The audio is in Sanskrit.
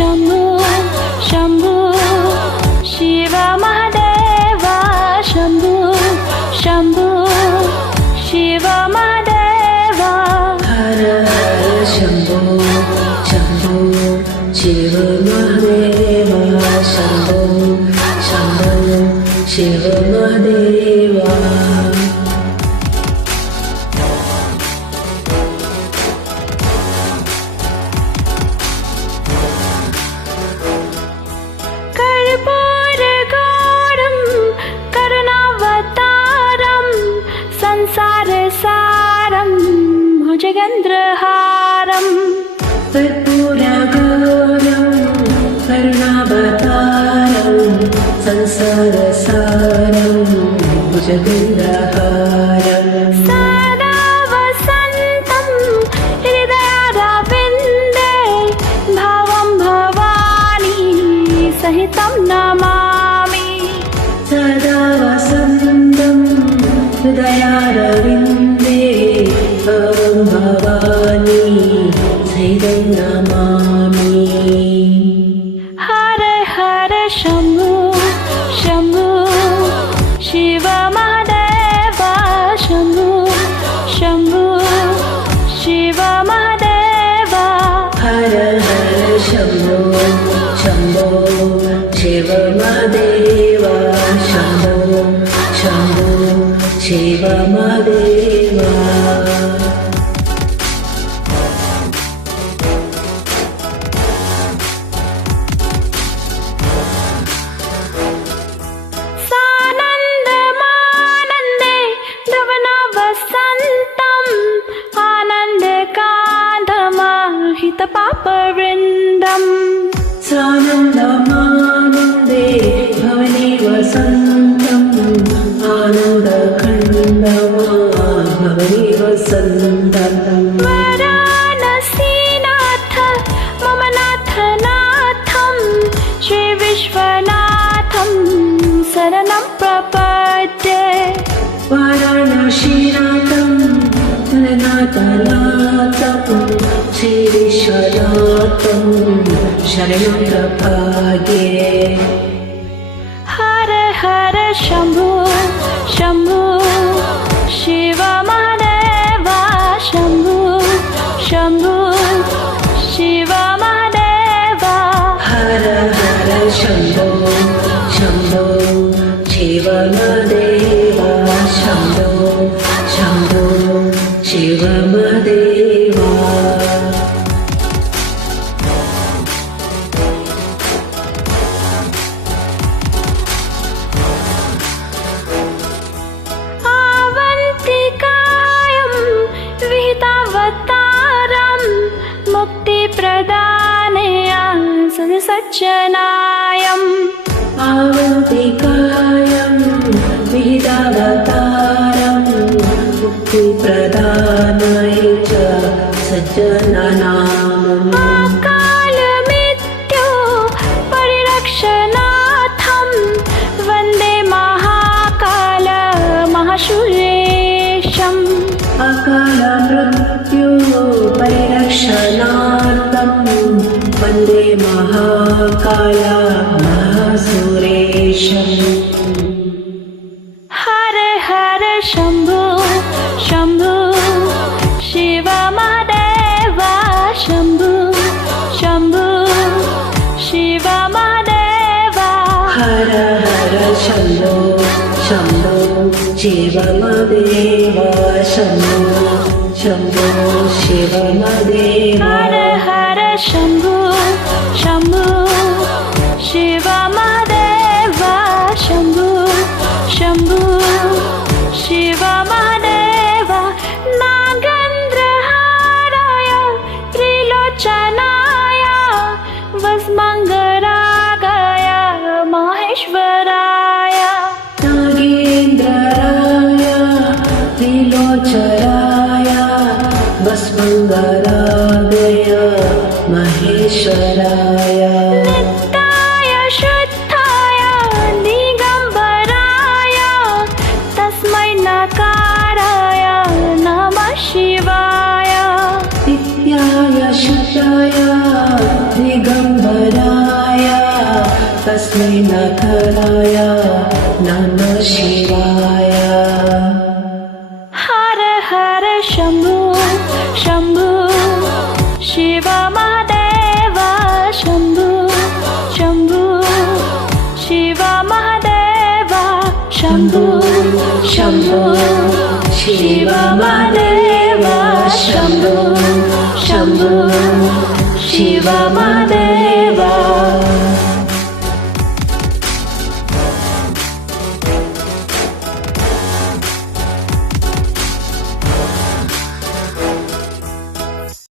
शम्भो शम्भो शिव महादेव शम्भो शम्भो शिव महादेव हर हर शम्भो शम्भो शिव महादेव शम्भो शम्भो शिव महादेव संसारसारं भुजगेन्द्रहारं कर्पूरगौरं करुणावतारं संसारसारं भुजगेन्द्रहारं सदा वसन्तं हृदयारविन्दे भावं भवानी सहितं नमामि सदा वसन्तं हृदयारविन्दे भवं भवानी सहितं नमामि हर हर शम्भो शम्भो शिव महादेव शम्भो शम्भो शिव महादेव हर हर शम्भो शम्भो शिव महादेव शम्भो शम्भो शिव महादेव सानन्दमानन्दे ध्रुवनवसन्तम् आनन्दकान्तमहितपापवृन्दम् सानन्दमानन्दे भवने वसन्तम् आनन्दखण्डमा भवने वसन्तम् वाराणसीनाथ मम नाथ नाथं श्रीविश्वनाथं शरणं प्रपद्ये वाराणसीनाथं नाथनाथं श्रीविश्वनाथं शरणं प्रपद्ये हर हर शम्भो शम्भो शिव महादेव शम्भो शम्भो शिव महादेव हर हर शम्भो शम्भो शिव महादेव शम्भो शम्भो शिव महादेव आवन्तिकायं विहितावतारं मुक्तिप्रदाने सज्जनायम् आवन्तिकायं विहितावतारं मुक्तिप्रदानाय च सज्जनानाम् अकालमृत्यो परिरक्षणार्थं वन्दे महाकाल महाशूरेशम् अकालमृत्यु परिरक्षणार्थं वन्दे महाकाल महासुरेशम् हर हर शम्भो शम्भो शिव महादेव शम्भो शम्भो शिव महादेव हर हर शम्भो शम्भो शिव महादेव शम्भो शम्भो शिव महादेव हर हर शम्भो शम्भो शिव महादेव शम्भो शम्भो शिव महादेव नागेन्द्रहाराय त्रिलोचनाय वस्मङ्गरागाय माहेश्वराय नागेन्द्राय त्रिलोचनाय भस्मङ्गरागाय महेश्वराय नित्याय शुद्धाय दिगम्बराय तस्मै नकाराय नमः शिवाय नित्याय शुद्धाय दिगम्बराय तस्मै नकाराय नमः शिवाय हर हर शम्भो शम्भो शिव महादेव शम्भो शम्भो शिव महादेव शम्भो शम्भो शिव महादेव शम्भो शम्भो शिव महादेव